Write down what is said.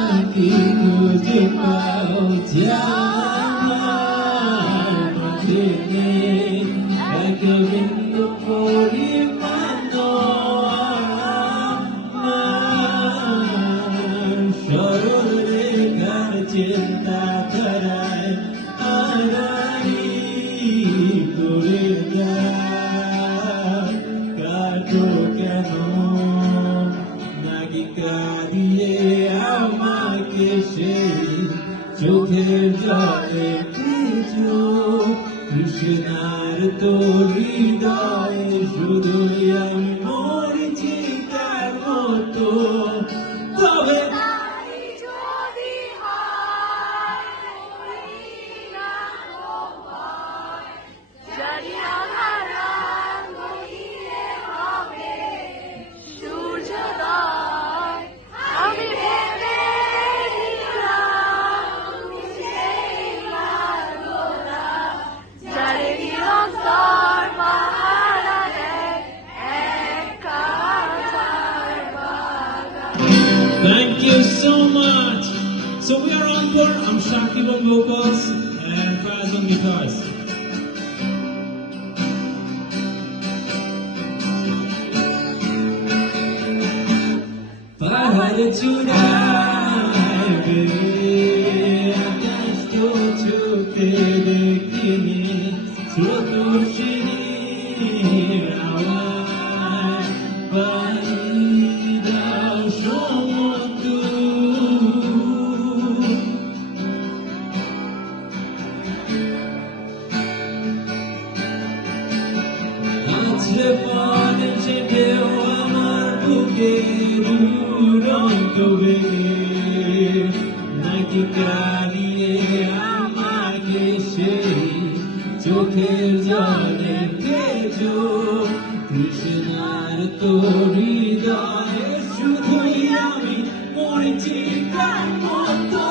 নাকি খুঁজে পাও যার মাঝে নেই এক বিন্দু পরিমাণ আমার সরল রেখার চিন্তা ধারায় আড়াই করে যায় কাটো কেন নাকি কাঁদিয়ে আমাকে সেই চোখের জলে কিছু কৃষ্ণার তোর হৃদয়ে শুধুই আমি মরেছি তার মতো তবে Thank you so much. So we are on board. I'm Shakib on vocals and Faz on guitars. পাহাড় চূড়ায় আকাশ তো ছুতে দেখিনি চতুর সিঁড়ির আওয়াজ দাও সমুদ্র আছে পরে যে ঢেউ আমার বুকের উড়ন্ত বেগে নাকি কাঁদিয়ে আমাকে সেই চোখের জলে ভেজো কৃষ্ণার তোর হৃদয়ে শুধুই আমি মরেছি কার মতো